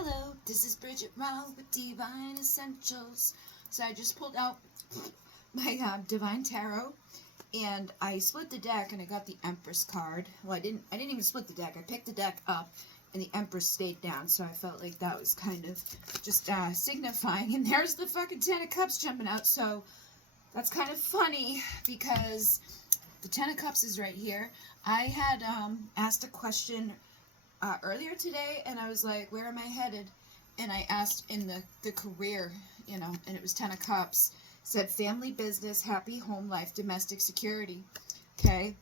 Hello, this is Bridget with Divine Essentials. So I just pulled out my Divine Tarot, and I split the deck, and I got the Empress card. Well, I didn't even split the deck. I picked the deck up, and the Empress stayed down. So I felt like that was kind of just signifying. And there's the fucking Ten of Cups jumping out. So that's kind of funny because the Ten of Cups is right here. I had asked a question earlier today, and I was like, where am I headed? And I asked in the career, and it was 10 of Cups. It said family, business, happy home life, domestic security. Okay?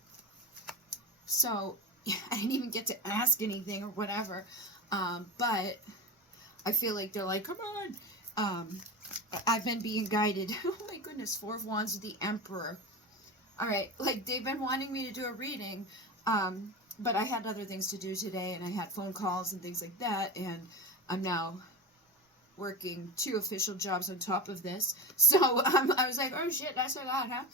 So, I didn't even get to ask anything or whatever. But I feel like they're like, come on. I've been being guided. Oh my goodness, Four of Wands with the Emperor. Alright, like, they've been wanting me to do a reading. But I had other things to do today, and I had phone calls and things like that, and I'm now working 2 official jobs on top of this. So I was like, oh shit, that's a lot, huh?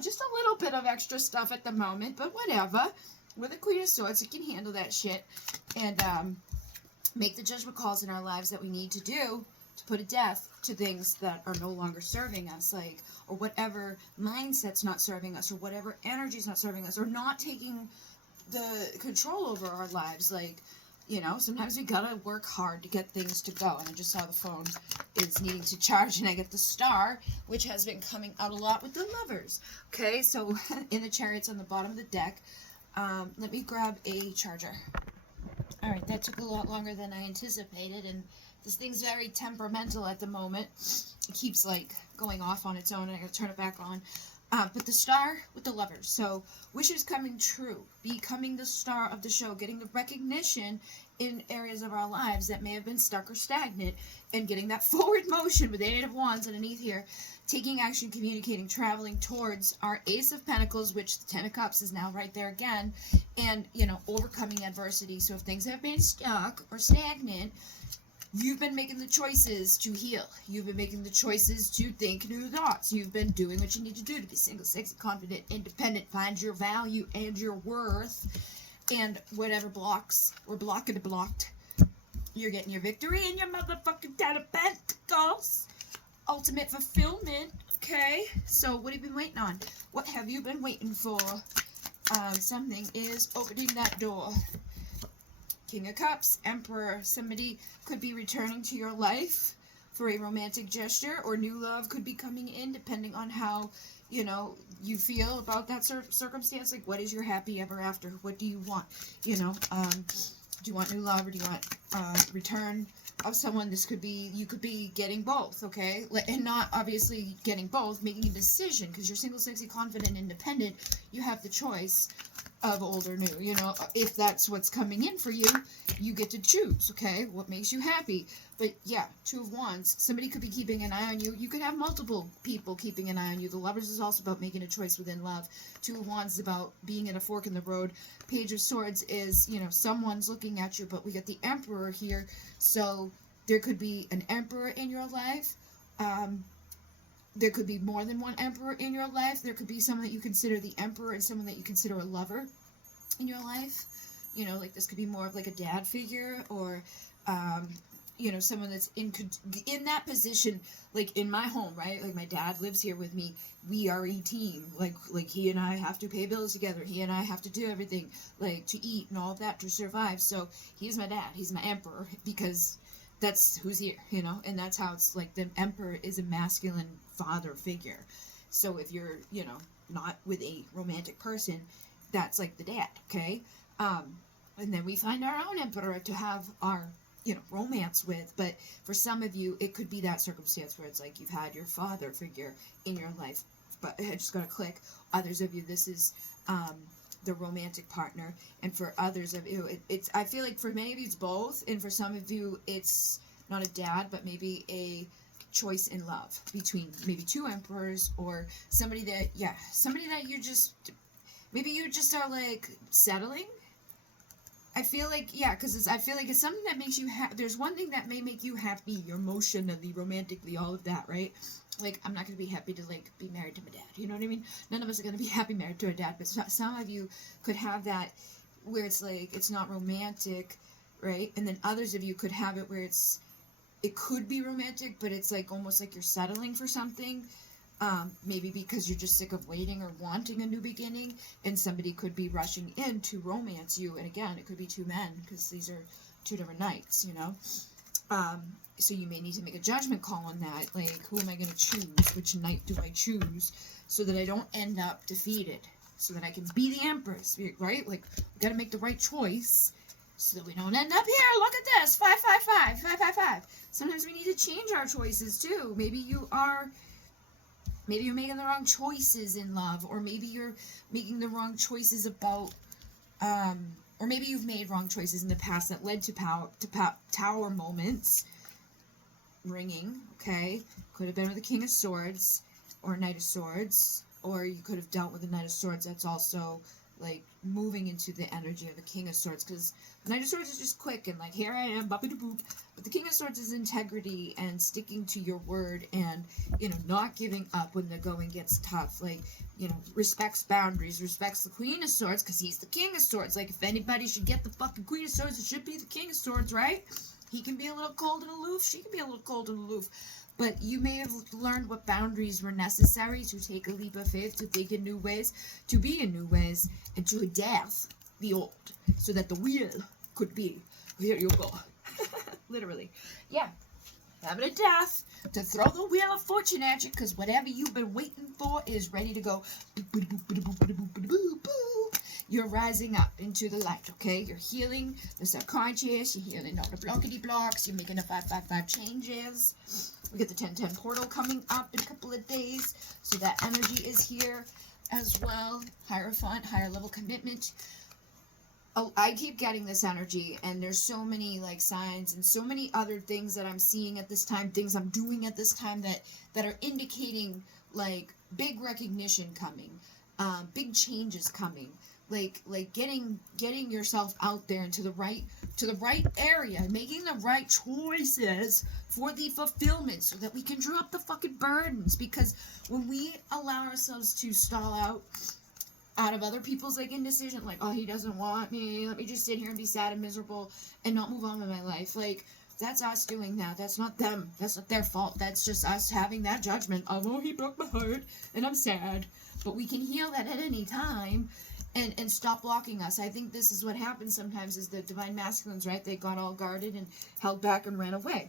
Just a little bit of extra stuff at the moment, but whatever. We're the Queen of Swords, we can handle that shit. And make the judgment calls in our lives that we need to do to put a death to things that are no longer serving us, like, or whatever mindset's not serving us, or whatever energy's not serving us, or not taking the control over our lives. Like, sometimes we gotta work hard to get things to go. And I just saw the phone is needing to charge, and I get the Star, which has been coming out a lot with the Lovers. Okay, so in the Chariots on the bottom of the deck, let me grab a charger. Alright, that took a lot longer than I anticipated, and this thing's very temperamental at the moment. It keeps, like, going off on its own, and I gotta turn it back on. But the Star with the Lovers. So, wishes coming true. Becoming the star of the show. Getting the recognition in areas of our lives that may have been stuck or stagnant. And getting that forward motion with the Eight of Wands underneath here. Taking action, communicating, traveling towards our Ace of Pentacles, which the Ten of Cups is now right there again. And, overcoming adversity. So if things have been stuck or stagnant, you've been making the choices to heal. You've been making the choices to think new thoughts. You've been doing what you need to do to be single, sexy, confident, independent, find your value and your worth. And whatever blocks or blocked, you're getting your victory and your motherfucking Ten of Pentacles. Ultimate fulfillment. Okay, so what have you been waiting on? What have you been waiting for? Something is opening that door. King of Cups, Emperor. Somebody could be returning to your life for a romantic gesture, or new love could be coming in, depending on how, you feel about that circumstance. Like, what is your happy ever after? What do you want? Do you want new love, or do you want return of someone? This could be, you could be getting both, okay? And not obviously getting both, making a decision, because you're single, sexy, confident, independent. You have the choice of old or new, if that's what's coming in for you, you get to choose, okay, what makes you happy. But yeah, Two of Wands, somebody could be keeping an eye on you. You could have multiple people keeping an eye on you. The Lovers is also about making a choice within love. Two of Wands is about being in a fork in the road. Page of Swords is, someone's looking at you, but we got the Emperor here, so there could be an Emperor in your life. There could be more than one Emperor in your life. There could be someone that you consider the Emperor and someone that you consider a lover in your life. Like this could be more of like a dad figure, or, someone that's in that position, like in my home, right? Like my dad lives here with me. We are a team. Like he and I have to pay bills together. He and I have to do everything, like to eat and all of that to survive. So he's my dad. He's my Emperor, because that's who's here, and that's how it's like the Emperor is a masculine father figure. So if you're, not with a romantic person, that's like the dad, okay? And then we find our own Emperor to have our, romance with. But for some of you, it could be that circumstance where it's like you've had your father figure in your life, but I just gotta click. Others of you, this is, the romantic partner, and for others of you, it's, I feel like for many of you it's both, and for some of you it's not a dad, but maybe a choice in love between maybe 2 emperors, or somebody that you just, maybe you just are like settling. I feel like, because I feel like it's something that makes you happy. There's one thing that may make you happy, emotionally, romantically, all of that, right? Like, I'm not going to be happy to, like, be married to my dad, you know what I mean? None of us are going to be happy married to our dad, but some of you could have that where it's like, it's not romantic, right? And then others of you could have it where it could be romantic, but it's like almost like you're settling for something. Maybe because you're just sick of waiting or wanting a new beginning, and somebody could be rushing in to romance you. And again, it could be two men, because these are two different nights, you know? So you may need to make a judgment call on that. Like, who am I going to choose? Which knight do I choose? So that I don't end up defeated. So that I can be the Empress, right? Like, we got to make the right choice so that we don't end up here. Look at this. 555. 555. Sometimes we need to change our choices, too. Maybe you're making the wrong choices in love, or maybe you're making the wrong choices about, or maybe you've made wrong choices in the past that led to tower moments. Ringing, okay? Could have been with the King of Swords, or Knight of Swords, or you could have dealt with the Knight of Swords that's also, like, moving into the energy of the King of Swords, because the Knight of Swords is just quick, and like, here I am, boop. But the King of Swords is integrity, and sticking to your word, and, you know, not giving up when the going gets tough, like, you know, respects boundaries, respects the Queen of Swords, because he's the King of Swords. Like, if anybody should get the fucking Queen of Swords, it should be the King of Swords, right? He can be a little cold and aloof, she can be a little cold and aloof. But you may have learned what boundaries were necessary to take a leap of faith, to think in new ways, to be in new ways, and to adapt the old, so that the wheel could be, here you go. Literally. Yeah. Having a death to throw the wheel of fortune at you, because whatever you've been waiting for is ready to go. You're rising up into the light, okay? You're healing the subconscious, you're healing all the blockety blocks, you're making the 555 changes. We get the 1010 portal coming up in a couple of days, so that energy is here as well. Hierophant, higher level commitment. Oh, I keep getting this energy, and there's so many, like, signs and so many other things that I'm seeing at this time, things I'm doing at this time that are indicating, like, big recognition coming, big changes coming, like getting yourself out there into the right area, making the right choices for the fulfillment, so that we can drop the fucking burdens. Because when we allow ourselves to stall out of other people's, like, indecision, like, oh, he doesn't want me, let me just sit here and be sad and miserable and not move on with my life, like, that's us doing that. That's not them. That's not their fault. That's just us having that judgment of, oh, he broke my heart and I'm sad. But we can heal that at any time and stop blocking us. I think this is what happens sometimes, is the divine masculines, right? They got all guarded and held back and ran away.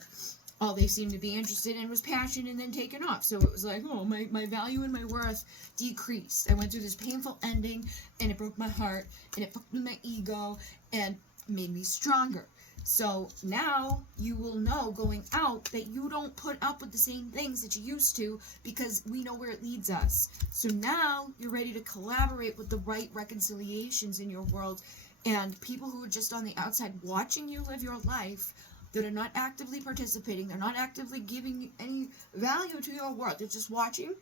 All they seemed to be interested in was passion, and then taken off. So it was like, oh, my value and my worth decreased. I went through this painful ending, and it broke my heart, and it fucked with my ego, and made me stronger. So now you will know going out that you don't put up with the same things that you used to, because we know where it leads us. So now you're ready to collaborate with the right reconciliations in your world, and people who are just on the outside watching you live your life, that are not actively participating, they're not actively giving any value to your world, they're just watching.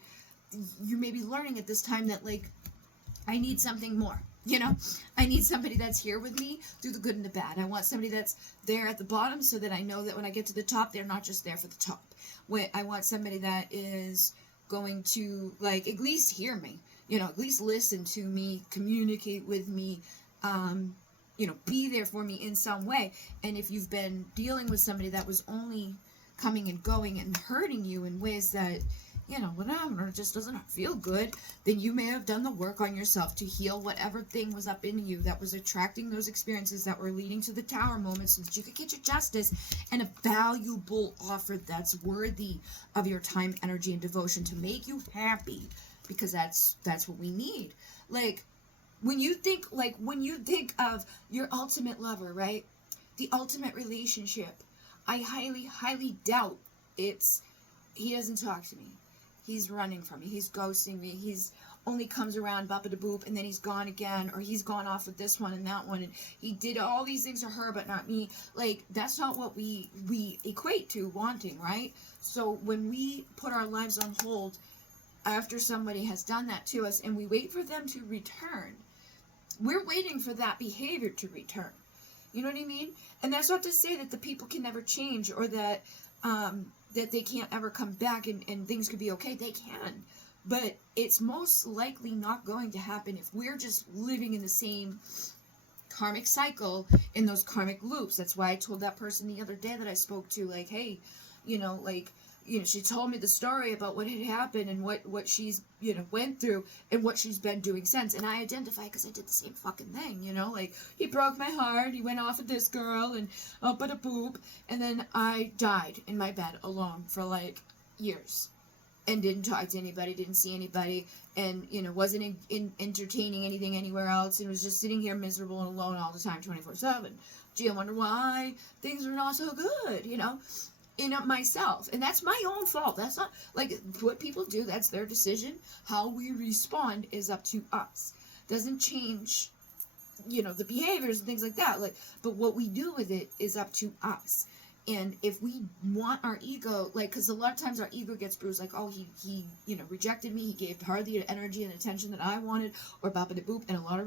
You may be learning at this time that, like, I need something more. You know, I need somebody that's here with me through the good and the bad. I want somebody that's there at the bottom, so that I know that when I get to the top, they're not just there for the top. I want somebody that is going to, like, at least hear me, you know, at least listen to me, communicate with me, you know, be there for me in some way. And if you've been dealing with somebody that was only coming and going and hurting you in ways that, you know, whatever, just doesn't feel good, then you may have done the work on yourself to heal whatever thing was up in you that was attracting those experiences that were leading to the tower moments, so that you could get your justice and a valuable offer that's worthy of your time, energy, and devotion to make you happy, because that's what we need. Like, when you think of your ultimate lover, right? The ultimate relationship, I highly, highly doubt he doesn't talk to me. He's running from me. He's ghosting me. He's only comes around, bop-a-da-boop, and then he's gone again, or he's gone off with this one and that one, and he did all these things for her, but not me. Like, that's not what we equate to wanting, right? So when we put our lives on hold after somebody has done that to us, and we wait for them to return, we're waiting for that behavior to return. You know what I mean? And that's not to say that the people can never change, or that that they can't ever come back and things could be okay. They can. But it's most likely not going to happen if we're just living in the same karmic cycle in those karmic loops. That's why I told that person the other day that I spoke to, like, hey, she told me the story about what had happened and what she's, went through and what she's been doing since. And I identify because I did the same fucking thing, like, he broke my heart, he went off with this girl, and but a boop. And then I died in my bed alone for, like, years. And didn't talk to anybody, didn't see anybody, and, wasn't entertaining anything anywhere else, and was just sitting here miserable and alone all the time, 24/7. Gee, I wonder why things are not so good, in myself. And that's my own fault. That's not, like, what people do, that's their decision. How we respond is up to us. Doesn't change, the behaviors and things like that. Like, but what we do with it is up to us. And if we want our ego, like, because a lot of times our ego gets bruised, like, oh, he rejected me, he gave her the energy and attention that I wanted, or bop de boop, and there's a lot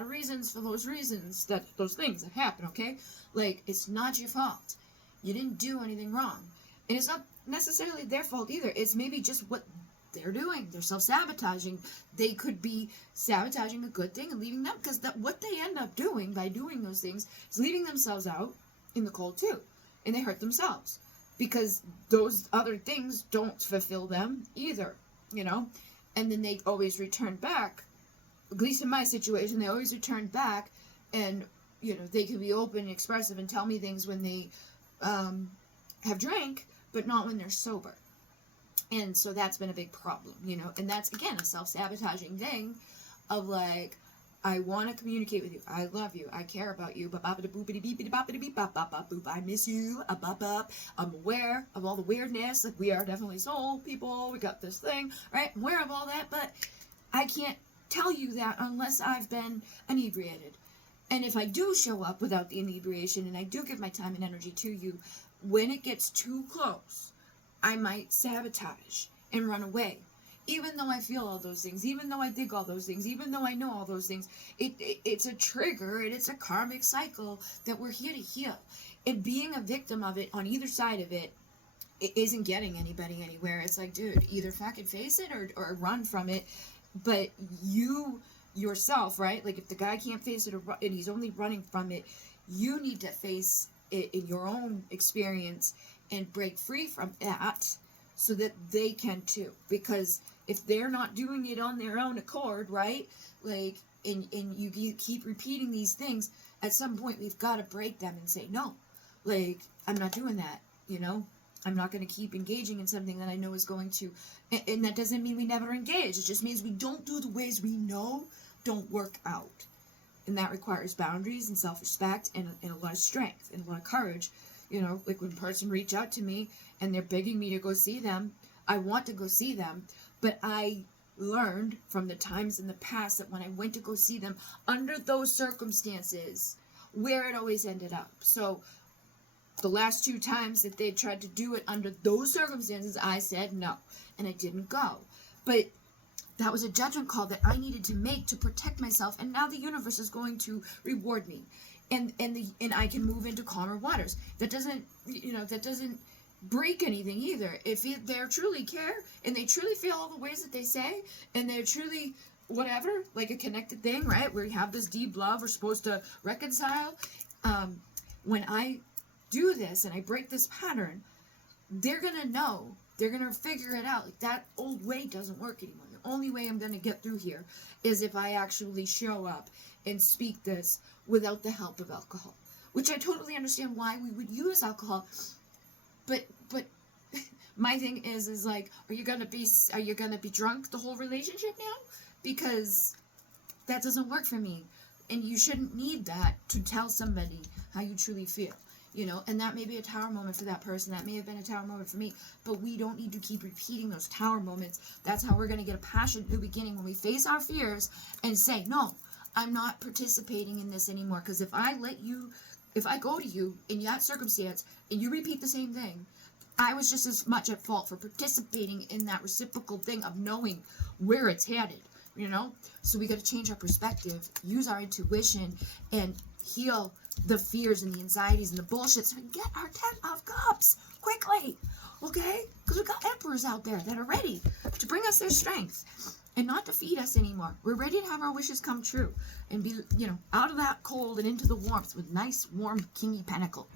of reasons for those reasons, those things that happen, okay? Like, it's not your fault. You didn't do anything wrong. And it's not necessarily their fault either. It's maybe just what they're doing. They're self-sabotaging. They could be sabotaging a good thing and leaving them, because what they end up doing by doing those things is leaving themselves out in the cold too. And they hurt themselves because those other things don't fulfill them either, and then they always return back. At least in my situation, they always return back, and they can be open and expressive and tell me things when they have drank, but not when they're sober. And so that's been a big problem, and that's, again, a self-sabotaging thing of, like, I want to communicate with you. I love you. I care about you. I miss you. I'm aware of all the weirdness. Like, we are definitely soul people. We got this thing, right? I'm aware of all that, but I can't tell you that unless I've been inebriated. And if I do show up without the inebriation and I do give my time and energy to you, when it gets too close, I might sabotage and run away. Even though I feel all those things, even though I think all those things, even though I know all those things, it's a trigger, and it's a karmic cycle that we're here to heal. And being a victim of it on either side of it isn't getting anybody anywhere. It's like, dude, either fucking face it or run from it. But you yourself, right? Like, if the guy can't face it and he's only running from it, you need to face it in your own experience and break free from that so that they can too. Because if they're not doing it on their own accord, right? Like, and you keep repeating these things, at some point we've got to break them and say, no, like, I'm not doing that, I'm not going to keep engaging in something that I know is going to, and that doesn't mean we never engage. It just means we don't do the ways we know don't work out. And that requires boundaries and self-respect and a lot of strength and a lot of courage. Like, when a person reach out to me and they're begging me to go see them, I want to go see them, but I learned from the times in the past that when I went to go see them under those circumstances, where it always ended up. So the last 2 times that they tried to do it under those circumstances, I said no, and I didn't go. But that was a judgment call that I needed to make to protect myself, and now the universe is going to reward me, and I can move into calmer waters. That doesn't break anything either. If they truly care and they truly feel all the ways that they say, and they're truly whatever, like a connected thing, right? Where you have this deep love, we're supposed to reconcile. When I do this and I break this pattern, they're gonna know. They're gonna figure it out. Like, that old way doesn't work anymore. The only way I'm gonna get through here is if I actually show up and speak this without the help of alcohol. Which I totally understand why we would use alcohol. But my thing is like, are you gonna be drunk the whole relationship now? Because that doesn't work for me, and you shouldn't need that to tell somebody how you truly feel, And that may be a tower moment for that person. That may have been a tower moment for me. But we don't need to keep repeating those tower moments. That's how we're gonna get a passionate new beginning, when we face our fears and say, no, I'm not participating in this anymore. Because if I go to you in that circumstance and you repeat the same thing, I was just as much at fault for participating in that reciprocal thing of knowing where it's headed, So we got to change our perspective, use our intuition, and heal the fears and the anxieties and the bullshit so we can get our 10 of Cups quickly, okay? Because we've got emperors out there that are ready to bring us their strength. and not defeat us anymore. We're ready to have our wishes come true and be, out of that cold and into the warmth with nice, warm, kingy pentacle.